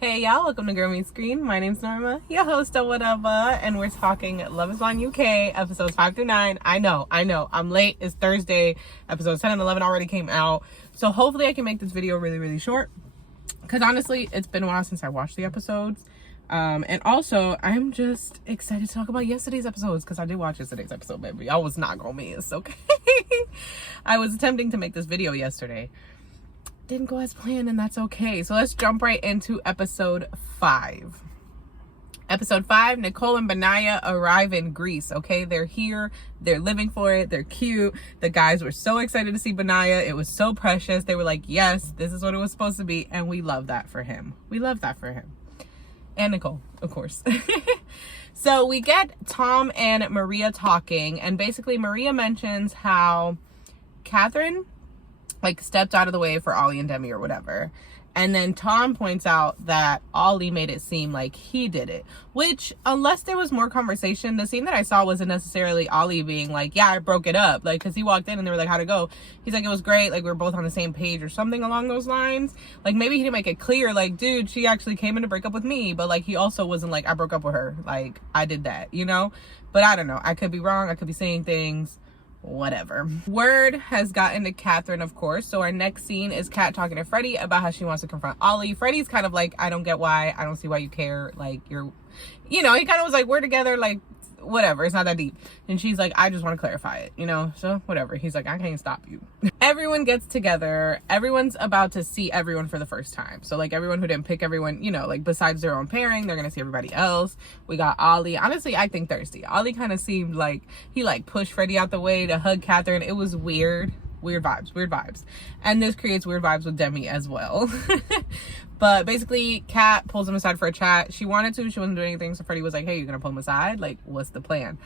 Hey y'all, welcome to Girl Meets Screen. My name's Norma, your host of whatever, and we're talking Love is Blind UK, episodes 5 through 9. I know, I'm late. It's Thursday. Episodes 10 and 11 already came out. So hopefully I can make this video really short. Because honestly, it's been a while since I watched the episodes. And also, I'm just excited to talk about yesterday's episodes because I did watch yesterday's episode, baby. I was not gonna miss, okay? I was attempting to make this video yesterday. Didn't go as planned, and that's okay. So let's jump right into episode 5. Episode 5, Nicole and Benaya arrive in Greece, okay? They're here. They're living for it. They're cute. The guys were so excited to see Benaya. It was so precious. They were like, yes, this is what it was supposed to be, and we love that for him. We love that for him. And Nicole, of course. So we get Tom and Maria talking, and basically Maria mentions how Catherine stepped out of the way for Ollie and Demi or whatever. And then Tom points out that Ollie made it seem like he did it, which, unless there was more conversation, the scene that I saw wasn't necessarily Ollie being like, yeah, I broke it up. Because he walked in and they were like, how'd it go? He's like, it was great. We were both on the same page or something along those lines. Maybe he didn't make it clear, dude, she actually came in to break up with me. But, he also wasn't like, I broke up with her. I did that, you know? But I don't know. I could be wrong. I could be saying things. Whatever. Word has gotten to Catherine, of course. So our next scene is Kat talking to Freddie about how she wants to confront Ollie. Freddie's kind of like, I don't get why. I don't see why you care. You're, he kind of was like, we're together. Whatever. It's not that deep. And she's like, I just want to clarify it, So whatever. He's like, I can't stop you. Everyone gets together. Everyone's about to see everyone for the first time. So everyone who didn't pick everyone, besides their own pairing, they're going to see everybody else. We got Ollie. Honestly, I think thirsty. Ollie kind of seemed like he pushed Freddie out the way to hug Catherine. It was weird. Weird vibes. And this creates weird vibes with Demi as well. But basically, Kat pulls him aside for a chat. She wanted to. She wasn't doing anything. So Freddie was like, hey, you're going to pull him aside? What's the plan?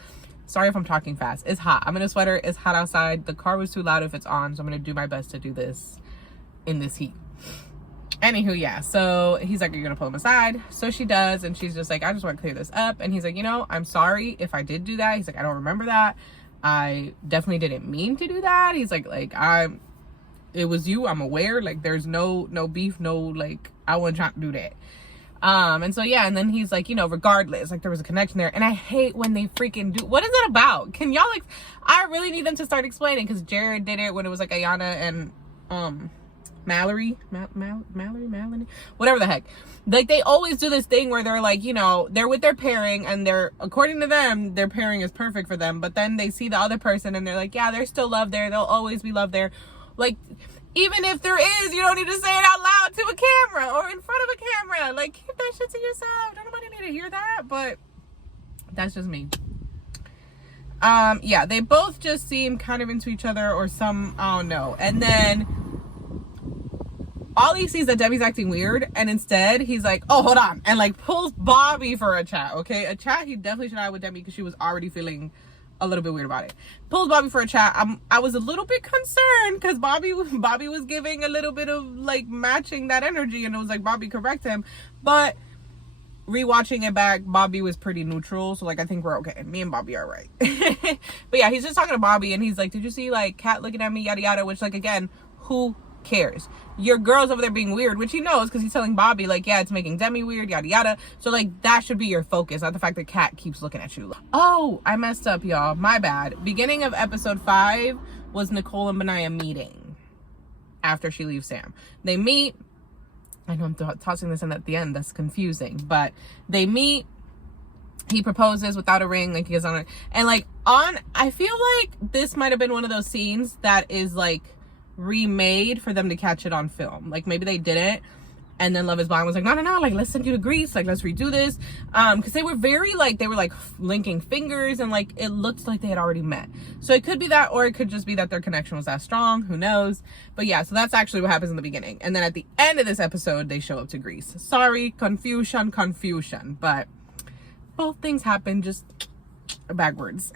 Sorry if I'm talking fast. It's hot. I'm in a sweater. It's hot outside. The car was too loud if it's on. So I'm going to do my best to do this in this heat. Anywho, yeah. So he's like, are you going to pull him aside? So she does. And she's just like, I just want to clear this up. And he's like, I'm sorry if I did do that. He's like, I don't remember that. I definitely didn't mean to do that. He's like it was you. I'm aware. There's no beef. No, I wasn't trying to do that. And so, yeah. And then he's like, regardless, there was a connection there. And I hate when they freaking do. What is it about? Can y'all, I really need them to start explaining. Because Jared did it when it was Ayana and, Mallory, whatever the heck. They always do this thing where they're they're with their pairing and they're, according to them, their pairing is perfect for them. But then they see the other person and they're like, yeah, there's still love there. There'll always be love there. Even if there is, you don't need to say it out loud to a camera or in front of a camera. Keep that shit to yourself. Don't nobody need to hear that. But that's just me. Yeah, they both just seem kind of into each other or some, I don't know. And then Ollie sees that Demi's acting weird, and instead he's like, oh, hold on, and pulls Bobby for a chat, okay? A chat he definitely should have with Demi because she was already feeling a little bit weird about it. Pulls Bobby for a chat. I was a little bit concerned because Bobby was giving a little bit of matching that energy, and it was like, Bobby, correct him. But rewatching it back, Bobby was pretty neutral, so I think we're okay. Me and Bobby are right. But yeah, he's just talking to Bobby, and he's like, did you see Kat looking at me, yada yada, which again, who cares? Your girl's over there being weird, which he knows because he's telling Bobby yeah, it's making Demi weird, yada yada. So that should be your focus, not the fact that Kat keeps looking at you. Oh, I messed up, y'all, my bad. Beginning of episode 5 was Nicole and Benaya meeting after she leaves Sam. They meet. I know I'm tossing this in at the end, that's confusing, but they meet. He proposes without a ring, he gets on it, and I feel like this might have been one of those scenes that is remade for them to catch it on film. Maybe they didn't, and then Love is Blind was no, let's send you to Greece, let's redo this, because they were very they were linking fingers, and it looked like they had already met. So it could be that, or it could just be that their connection was that strong, who knows. But yeah, so that's actually what happens in the beginning, and then at the end of this episode they show up to Greece. Sorry, confusion, but both things happen just backwards.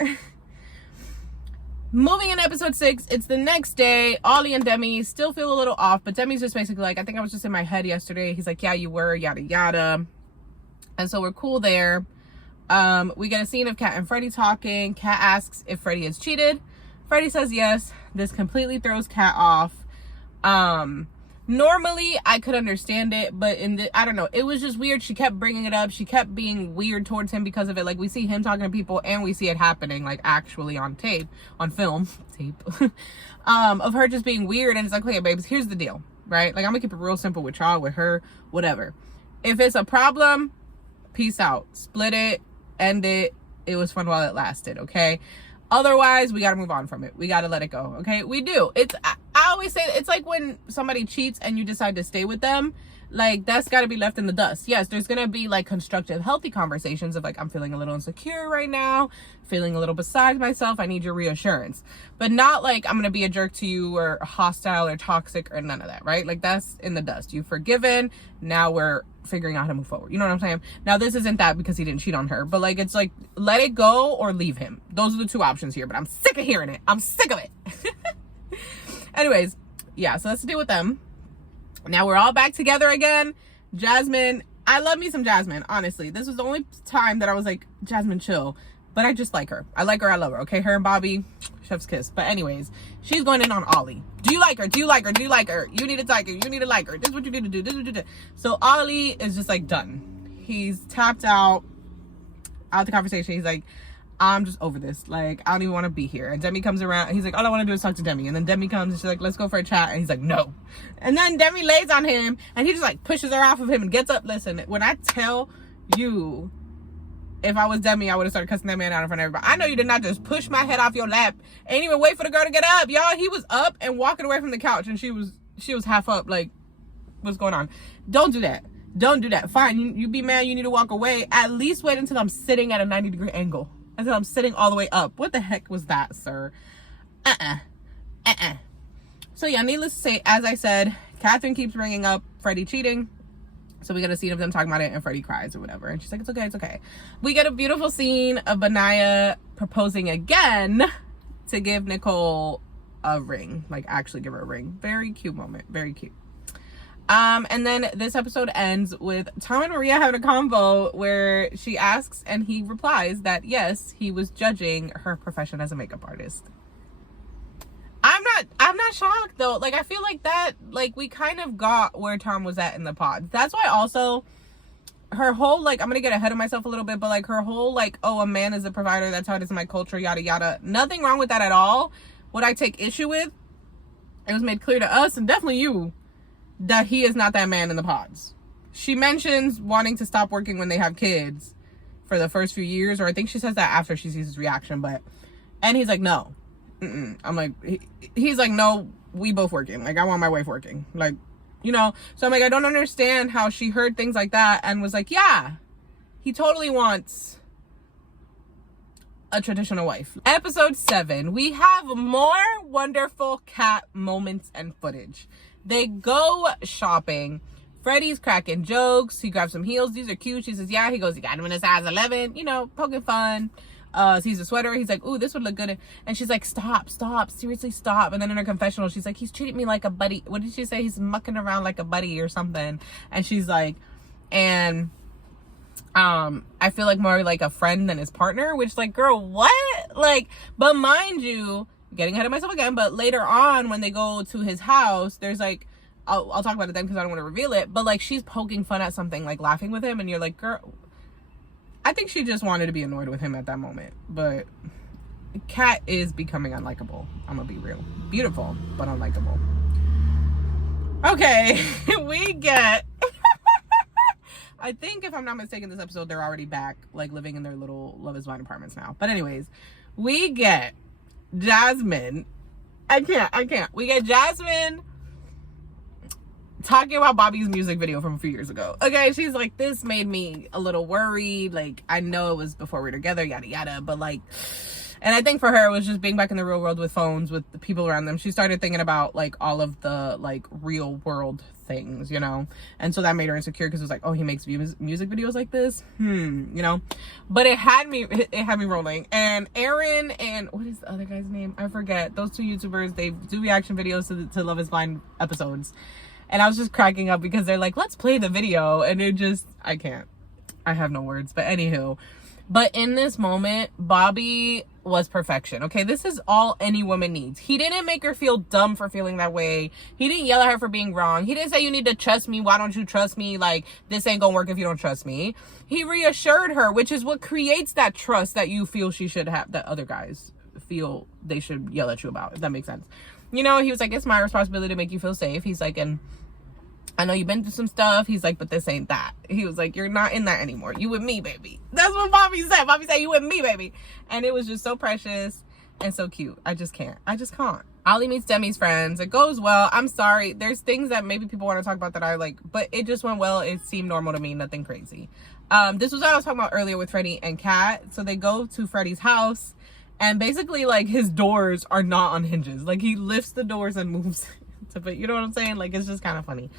Moving in episode 6, it's the next day. Ollie and Demi still feel a little off, but Demi's just basically I think I was just in my head yesterday. He's like, yeah, you were, yada yada. And so we're cool there. We get a scene of Kat and Freddie talking. Kat asks if Freddie has cheated. Freddie says yes. This completely throws Kat off. Normally, I could understand it, but I don't know. It was just weird. She kept bringing it up. She kept being weird towards him because of it. Like, we see him talking to people and we see it happening, like, actually on film, of her just being weird. And it's like, okay, babes, here's the deal, right? Like, I'm gonna keep it real simple with y'all, with her, whatever. If it's a problem, peace out. Split it, end it. It was fun while it lasted, okay? Otherwise, we got to move on from it. We got to let it go, okay? We do. I always say, it's like when somebody cheats and you decide to stay with them, like, that's got to be left in the dust. Yes, there's going to be, like, constructive, healthy conversations of, like, I'm feeling a little insecure right now, feeling a little beside myself, I need your reassurance. But not, like, I'm going to be a jerk to you or hostile or toxic or none of that, right? Like, that's in the dust. You've forgiven, now we're figuring out how to move forward. You know what I'm saying? Now, this isn't that because he didn't cheat on her, but, like, it's like, let it go or leave him. Those are the two options here, but I'm sick of hearing it. I'm sick of it. Anyways, yeah, so that's the deal with them. Now we're all back together again. Jasmine, I love me some Jasmine, honestly. This was the only time that I was like, Jasmine, chill. But I just like her. I like her, I love her, okay? Her and Bobby, chef's kiss. But anyways, she's going in on Ollie. Do you like her? Do you like her? Do you like her? You need to like her. You need to like her. This is what you need to do. This is what you do. So Ollie is just like done. He's tapped out the conversation. He's like, I'm just over this. Like, I don't even want to be here. And Demi comes around. He's like, all I want to do is talk to Demi. And then Demi comes and she's like, let's go for a chat. And he's like, no. And then Demi lays on him and he just like pushes her off of him and gets up. Listen, when I tell you, if I was Demi, I would have started cussing that man out in front of everybody. I know you did not just push my head off your lap. Ain't even wait for the girl to get up, y'all. He was up and walking away from the couch and she was half up. Like, what's going on? Don't do that. Don't do that. Fine. You be mad. You need to walk away. At least wait until I'm sitting at a 90-degree angle. Until I'm sitting all the way up. What the heck was that, sir? So yeah, needless to say, as I said, Catherine keeps bringing up Freddie cheating. So we get a scene of them talking about it and Freddie cries or whatever. And she's like, it's okay, it's okay. We get a beautiful scene of Benaya proposing again to give Nicole a ring. Like, actually give her a ring. Very cute moment. Very cute. And then this episode ends with Tom and Maria having a convo where she asks and he replies that yes, he was judging her profession as a makeup artist. I'm not shocked though. Like, I feel like that, like, we kind of got where Tom was at in the pod. That's why also her whole, like, I'm gonna get ahead of myself a little bit, but like her whole, like, oh, a man is a provider, that's how it is in my culture, yada yada. Nothing wrong with that at all. What I take issue with, it was made clear to us and definitely you, that he is not that man in the pods. She mentions wanting to stop working when they have kids for the first few years, or I think she says that after she sees his reaction, and he's like, no. I'm like, he's like, no, we both working. Like, I want my wife working. Like, you know? So I'm like, I don't understand how she heard things like that and was like, yeah, he totally wants a traditional wife. Episode 7, we have more wonderful cat moments and footage. They go shopping. Freddie's cracking jokes. He grabs some heels. These are cute. She says, yeah. He goes, he got him in a size 11. You know, poking fun. Sees a sweater. He's like, ooh, this would look good. And she's like, stop. Seriously, stop. And then in her confessional, she's like, he's treating me like a buddy. What did she say? He's mucking around like a buddy or something. And she's like, and I feel like more like a friend than his partner, which, like, girl, what? Like, but mind you, getting ahead of myself again, but later on when they go to his house, there's like, I'll talk about it then because I don't want to reveal it, but like she's poking fun at something, like laughing with him, and you're like, girl, I think she just wanted to be annoyed with him at that moment. But Kat is becoming unlikable. I'm gonna be real. Beautiful, but unlikable. Okay, we get I think, if I'm not mistaken, this episode they're already back, like, living in their little Love is Blind apartments now. But anyways, we get Jasmine. I can't. We get Jasmine talking about Bobby's music video from a few years ago. Okay, she's like, this made me a little worried. Like, I know it was before we were together, yada yada, but like, and I think for her it was just being back in the real world with phones, with the people around them. She started thinking about like all of the like real world things, you know, and so that made her insecure because it was like, oh, he makes music videos like this, you know. But it had me rolling. And Aaron and what is the other guy's name? I forget. Those two YouTubers, they do reaction videos to Love is Blind episodes. And I was just cracking up because they're like, let's play the video. And it just, I can't. I have no words. But anywho. But in this moment, Bobby was perfection. Okay, this is all any woman needs. He didn't make her feel dumb for feeling that way. He didn't yell at her for being wrong. He didn't say, you need to trust me. Why don't you trust me? Like, this ain't gonna work if you don't trust me. He reassured her, which is what creates that trust that you feel she should have, that other guys feel they should yell at you about, if that makes sense. You know, he was like, it's my responsibility to make you feel safe. He's like, and I know you've been through some stuff. He's like, but this ain't that. He was like, you're not in that anymore. You with me, baby. That's what Bobby said. Bobby said, you with me, baby. And it was just so precious and so cute. I just can't. Ollie meets Demi's friends. It goes well. I'm sorry. There's things that maybe people want to talk about that I like, but it just went well. It seemed normal to me. Nothing crazy. This was what I was talking about earlier with Freddie and Kat. So they go to Freddie's house, and basically, like, his doors are not on hinges. Like, he lifts the doors and moves to fit. You know what I'm saying? Like, it's just kind of funny.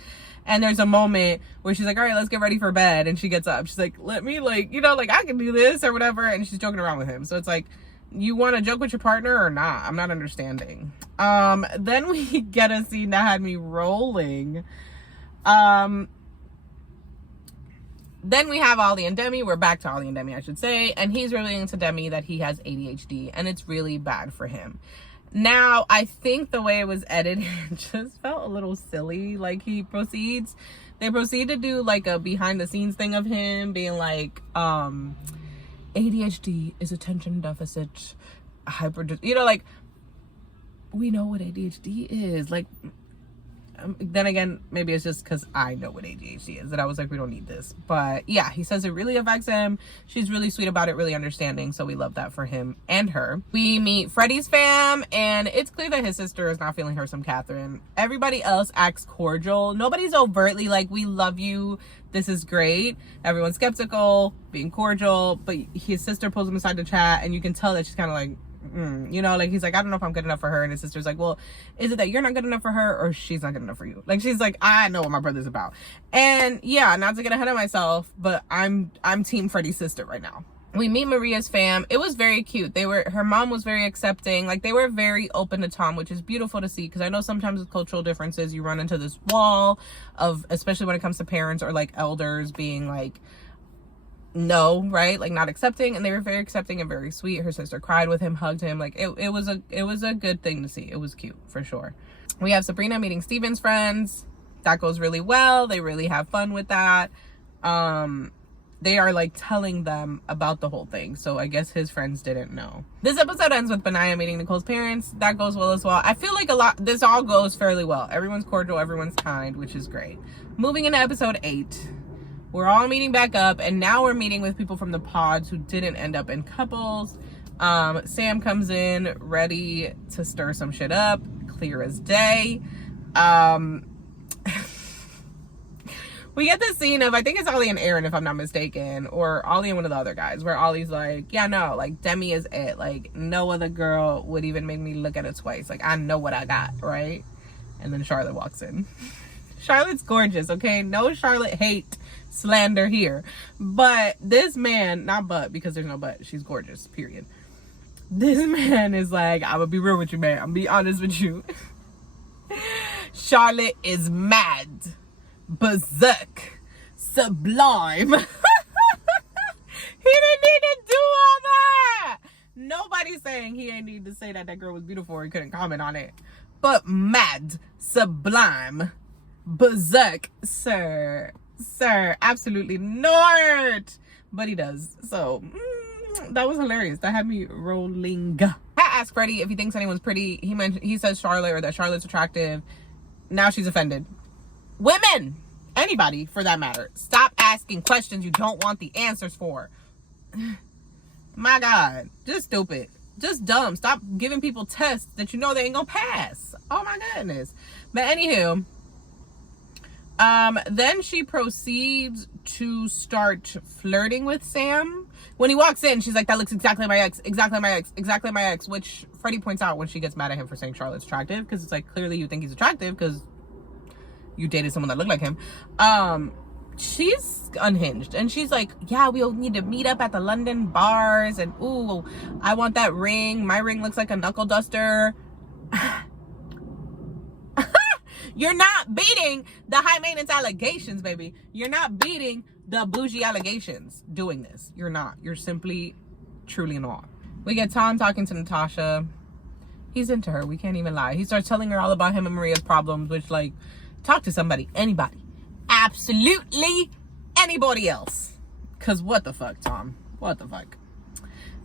And there's a moment where she's like, all right, let's get ready for bed. And she gets up. She's like, let me, like, you know, like, I can do this or whatever. And she's joking around with him. So it's like, you want to joke with your partner or not? I'm not understanding. Then we get a scene that had me rolling. Then we have Ollie and Demi. We're back to Ollie and Demi, I should say. And he's revealing to Demi that he has ADHD. And it's really bad for him. Now, I think the way it was edited just felt a little silly. Like, they proceed to do, like, a behind-the-scenes thing of him being like, ADHD is attention deficit you know, like, we know what ADHD is. Like, then again, maybe it's just because I know what ADHD is, and I was like, we don't need this. But yeah, he says it really affects him. She's really sweet about it, really understanding, so we love that for him and her. We meet Freddie's fam, and it's clear that his sister is not feeling her some Catherine. Everybody else acts cordial. Nobody's overtly like, we love you, this is great. Everyone's skeptical, being cordial, but his sister pulls him aside to chat, and you can tell that she's kind of like, you know, like, he's like, I don't know if I'm good enough for her. And his sister's like, well, is it that you're not good enough for her, or she's not good enough for you? Like, she's like, I know what my brother's about. And yeah, not to get ahead of myself, but I'm team Freddie's sister right now. We meet Maria's fam. It was very cute. Her mom was very accepting. Like, they were very open to Tom, which is beautiful to see, because I know sometimes with cultural differences, you run into this wall of, especially when it comes to parents or like elders being like, no, right? Like, not accepting. And they were very accepting and very sweet. Her sister cried with him, hugged him. Like, it was a good thing to see. It was cute for sure. We have Sabrina meeting Steven's friends. That goes really well. They really have fun with that. They are like telling them about the whole thing, so I guess his friends didn't know. This episode ends with Benaya meeting Nicole's parents. That goes well as well. I feel like this all goes fairly well. Everyone's cordial, everyone's kind, which is great. Moving into episode 8. We're all meeting back up, and now we're meeting with people from the pods who didn't end up in couples. Sam comes in ready to stir some shit up, clear as day. We get this scene of, I think it's Ollie and Aaron, if I'm not mistaken, or Ollie and one of the other guys, where Ollie's like, yeah, no, like, Demi is it. Like, no other girl would even make me look at it twice. Like, I know what I got, right? And then Charlotte walks in. Charlotte's gorgeous, okay? No Charlotte hate slander here. But this man, not but, because there's no but, she's gorgeous, period. This man is like, I'm gonna be real with you, man. I'm gonna be honest with you. Charlotte is mad. Berserk, sublime. He didn't need to do all that. Nobody's saying he ain't need to say that girl was beautiful or he couldn't comment on it. But mad, sublime, berserk, sir, absolutely not. But he does. So that was hilarious. That had me rolling. I asked Freddie if he thinks anyone's pretty. He says Charlotte, or that Charlotte's attractive. Now she's offended. Women, anybody for that matter, stop asking questions you don't want the answers for. My God, just stupid, just dumb. Stop giving people tests that you know they ain't gonna pass. Oh my goodness. But anywho, then she proceeds to start flirting with Sam. When he walks in, she's like, that looks exactly my ex, exactly my ex, exactly my ex, which Freddie points out when she gets mad at him for saying Charlotte's attractive, because it's like, clearly you think he's attractive because you dated someone that looked like him. She's unhinged, and she's like, yeah, we'll need to meet up at the London bars, and ooh, I want that ring. My ring looks like a knuckle duster. You're not beating the high maintenance allegations, baby. You're not beating the bougie allegations doing this. You're not. You're simply, truly not. We get Tom talking to Natasha. He's into her. We can't even lie. He starts telling her all about him and Maria's problems, which, like, talk to somebody. Anybody. Absolutely anybody else. Because what the fuck, Tom? What the fuck?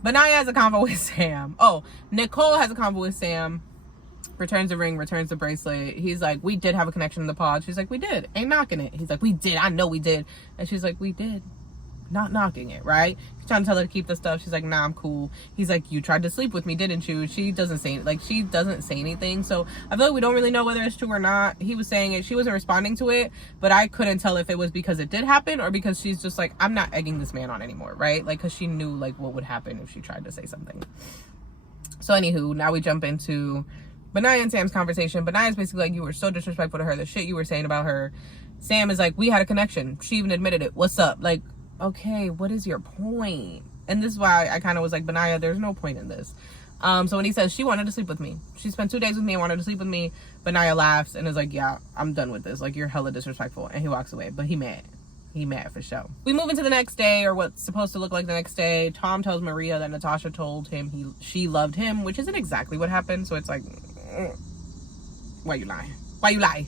Benaya has a convo with Sam. Oh, Nicole has a convo with Sam. Returns the ring, returns the bracelet. He's like, we did have a connection in the pod. She's like, we did. Ain't knocking it. He's like, we did. I know we did. And she's like, we did. Not knocking it, right? He's trying to tell her to keep the stuff. She's like, nah, I'm cool. He's like, you tried to sleep with me, didn't you? She doesn't say anything. So I feel like we don't really know whether it's true or not. He was saying it. She wasn't responding to it, but I couldn't tell if it was because it did happen or because she's just like, I'm not egging this man on anymore, right? Like, because she knew like what would happen if she tried to say something. So anywho, now we jump into Benaya and Sam's conversation. Benaya's basically like, you were so disrespectful to her, the shit you were saying about her. Sam is like, we had a connection. She even admitted it. What's up? Like, okay, what is your point? And this is why I kind of was like, Benaya, there's no point in this. So when he says she wanted to sleep with me, she spent 2 days with me and wanted to sleep with me, Benaya laughs and is like, yeah, I'm done with this. Like, you're hella disrespectful. And he walks away, but he mad for sure. We move into the next day, or what's supposed to look like the next day. Tom tells Maria that Natasha told him she loved him, which isn't exactly what happened. So it's like, why you lie? Why you lie?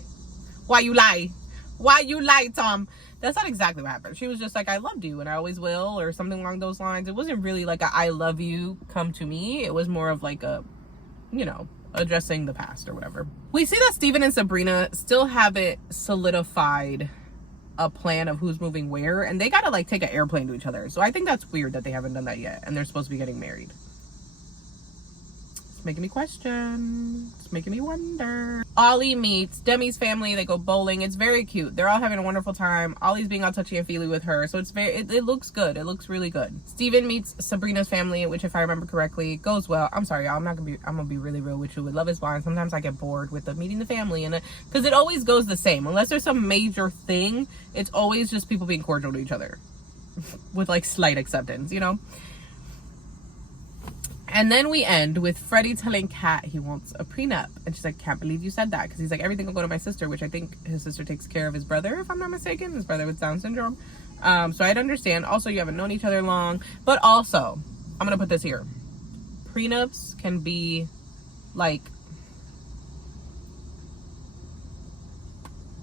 Why you lie? Why you lie, Tom? That's not exactly what happened. She was just like, I loved you and I always will, or something along those lines. It wasn't really like a I love you, come to me. It was more of like a, you know, addressing the past or whatever. We see that Steven and Sabrina still haven't solidified a plan of who's moving where, and they gotta like take an airplane to each other. So I think that's weird that they haven't done that yet, and they're supposed to be getting married. It's making me question. It's making me wonder. Ollie meets Demi's family. They go bowling. It's very cute. They're all having a wonderful time. Ollie's being all touchy and feely with her. So it's it looks good. It looks really good. Steven meets Sabrina's family, which if I remember correctly, goes well. I'm sorry, y'all. I'm gonna be really real with you. With Love is Blind, sometimes I get bored with the meeting the family, and because it always goes the same. Unless there's some major thing, it's always just people being cordial to each other. With like slight acceptance, you know? And then we end with Freddie telling Kat he wants a prenup. And she's like, can't believe you said that. Because he's like, everything will go to my sister, which I think his sister takes care of his brother, if I'm not mistaken. His brother with Down syndrome. So I'd understand. Also, you haven't known each other long. But also, I'm going to put this here. Prenups can be like,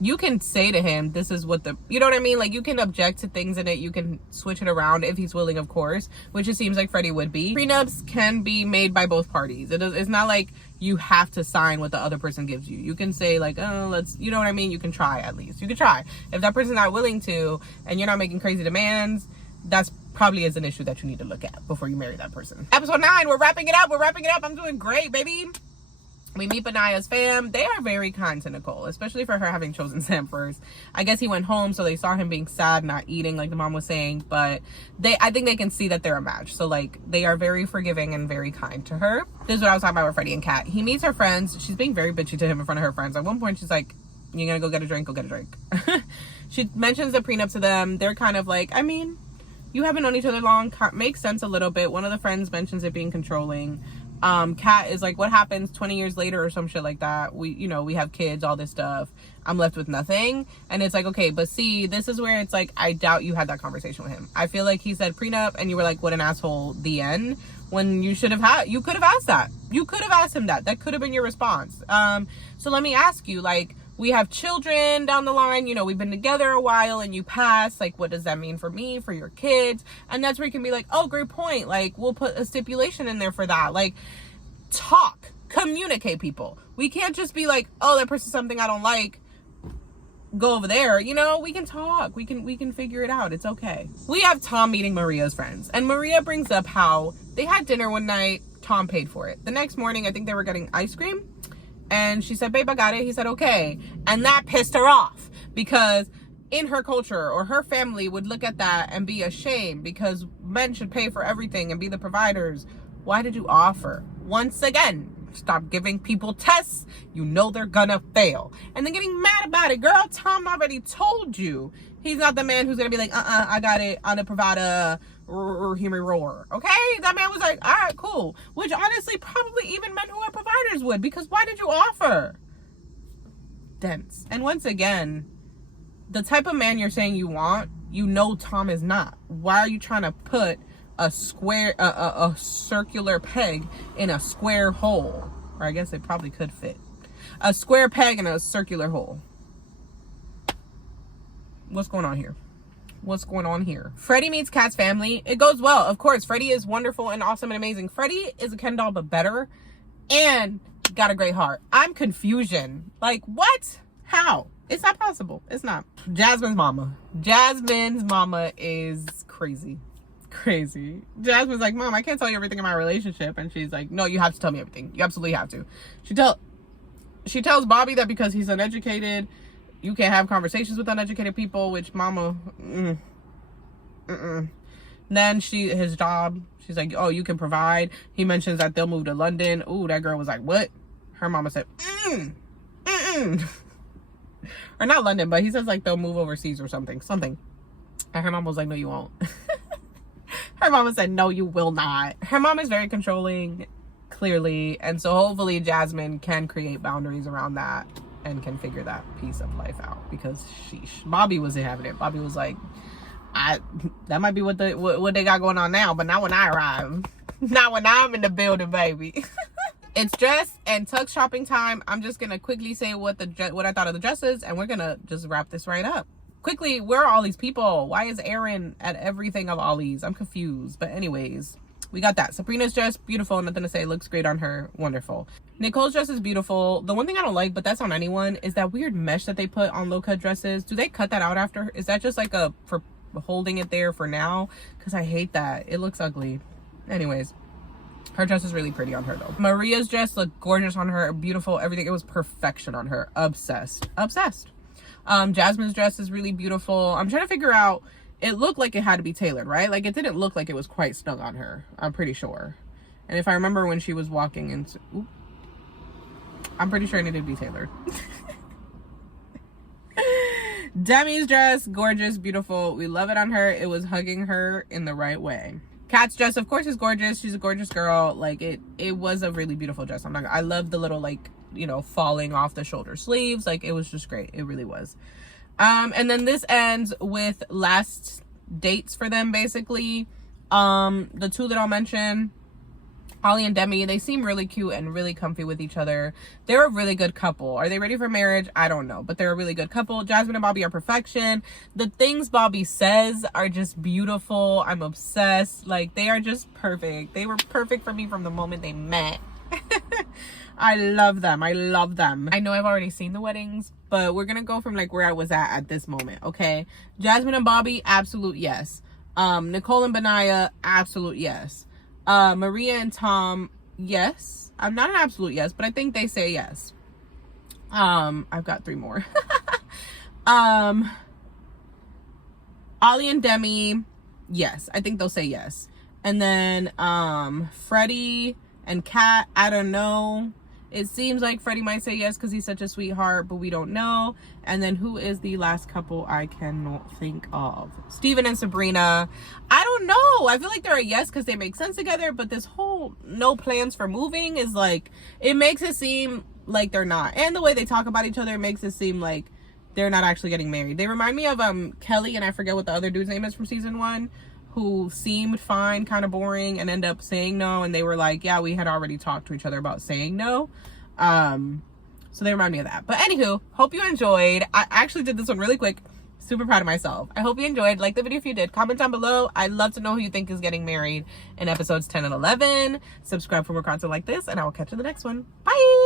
you can say to him, this is what you know what I mean? Like, you can object to things in it. You can switch it around if he's willing, of course, which it seems like Freddie would be. Prenups can be made by both parties. It's not like you have to sign what the other person gives you. You can say like, oh, you know what I mean? You can try at least. You can try. If that person's not willing to, and you're not making crazy demands, that's probably is an issue that you need to look at before you marry that person. Episode 9, we're wrapping it up. I'm doing great, baby. We meet Benaya's fam. They are very kind to Nicole, especially for her having chosen Sam first. I guess he went home, so they saw him being sad, not eating, like the mom was saying. But I think they can see that they're a match. So, like, they are very forgiving and very kind to her. This is what I was talking about with Freddie and Kat. He meets her friends. She's being very bitchy to him in front of her friends. At one point, she's like, you're going to go get a drink? Go get a drink. She mentions the prenup to them. They're kind of like, I mean, you haven't known each other long. Makes sense a little bit. One of the friends mentions it being controlling. Kat is like, what happens 20 years later or some shit like that? We have kids, all this stuff. I'm left with nothing. And it's like, okay, but see, this is where it's like, I doubt you had that conversation with him. I feel like he said prenup and you were like, what an asshole, the end. When you could have asked that. You could have asked him that. That could have been your response. So let me ask you, like, we have children down the line, we've been together a while and you pass, like, what does that mean for me, for your kids? And that's where you can be like, oh, great point. Like, we'll put a stipulation in there for that. Like, talk, communicate, people. We can't just be like, oh, that person's something I don't like, go over there. We can talk. We can figure it out. It's okay. We have Tom meeting Maria's friends, and Maria brings up how they had dinner one night. Tom paid for it. The next morning, I think they were getting ice cream. And she said, babe, I got it. He said, okay. And that pissed her off because in her culture or her family would look at that and be ashamed because men should pay for everything and be the providers. Why did you offer? Once again, stop giving people tests. They're gonna fail. And then getting mad about it. Girl, Tom already told you. He's not the man who's gonna be like, I got it. I'm the provider. Hear me roar. Okay? That man was like, all right, cool. Which honestly, probably even men who are providers would, because why did you offer? Dense. And once again, the type of man you're saying you want, Tom is not. Why are you trying to put a square, a circular peg in a square hole. Or I guess it probably could fit. A square peg in a circular hole. What's going on here? What's going on here? Freddie meets Kat's family. It goes well. Of course, Freddie is wonderful and awesome and amazing. Freddie is a Ken doll, but better. And got a great heart. I'm confusion. Like, what? How? It's not possible. It's not. Jasmine's mama. Jasmine's mama is crazy. Crazy. Jasmine's like, Mom, I can't tell you everything in my relationship. And she's like, no, you have to tell me everything. You absolutely have to. She tells Bobby that because he's uneducated, you can't have conversations with uneducated people, which mama, Then his job, she's like, oh, you can provide. He mentions that they'll move to London. Ooh, that girl was like, what? Her mama said, or not London, but he says like they'll move overseas or something. And her mom was like, no, you won't. Her mama said, no, you will not. Her mom is very controlling, clearly. And so hopefully Jasmine can create boundaries around that and can figure that piece of life out, because sheesh, Bobby wasn't having it. Bobby was like, that might be what they got going on now, but not when I arrive. Not when I'm in the building, baby. It's dress and tux shopping time. I'm just gonna quickly say what I thought of the dresses, and we're gonna just wrap this right up. Quickly, where are all these people? Why is Aaron at everything of Ollie's? I'm confused. But anyways, we got that. Sabrina's dress, beautiful, nothing to say, looks great on her, wonderful. Nicole's dress is beautiful. The one thing I don't like, but that's on anyone, is that weird mesh that they put on low-cut dresses. Do they cut that out after? Is that just like for holding it there for now? Because I hate that. It looks ugly. Anyways, her dress is really pretty on her though. Maria's dress looked gorgeous on her, beautiful, everything. It was perfection on her. Obsessed. Jasmine's dress is really beautiful. I'm trying to figure out, it looked like it had to be tailored, right? Like it didn't look like it was quite snug on her. I'm pretty sure. And if I remember when she was walking into, I'm pretty sure it needed to be tailored. Demi's dress, gorgeous, beautiful. We love it on her. It was hugging her in the right way. Kat's dress, of course, is gorgeous. She's a gorgeous girl. Like it was a really beautiful dress. I love the little, like, you know, falling off the shoulder sleeves. Like, it was just great. It really was. And then this ends with last dates for them, basically. The two that I'll mention, Ollie and Demi, they seem really cute and really comfy with each other. They're a really good couple. Are they ready for marriage? I don't know, but they're a really good couple. Jasmine and Bobby are perfection. The things Bobby says are just beautiful. I'm obsessed. Like, they are just perfect. They were perfect for me from the moment they met. I love them. I love them. I know I've already seen the weddings, but we're gonna go from like where I was at this moment, okay? Jasmine and Bobby, absolute yes. Nicole and Benaya, absolute yes. Maria and Tom, yes. I'm not an absolute yes, but I think they say yes. I've got 3 more. Ollie and Demi, yes. I think they'll say yes. And then Freddie and Kat, I don't know. It seems like Freddie might say yes because he's such a sweetheart, but we don't know. And then who is the last couple I cannot think of? Steven and Sabrina. I don't know. I feel like they're a yes because they make sense together, but this whole no plans for moving is like, it makes it seem like they're not. And the way they talk about each other makes it seem like they're not actually getting married. They remind me of Kelly, and I forget what the other dude's name is from season 1, who seemed fine, kind of boring, and end up saying no. And they were like, yeah, we had already talked to each other about saying no. So they remind me of that. But anywho, hope you enjoyed. I actually did this one really quick. Super proud of myself. I hope you enjoyed. Like the video if you did. Comment down below. I'd love to know who you think is getting married in episodes 10 and 11. Subscribe for more content like this, and I will catch you in the next one. Bye!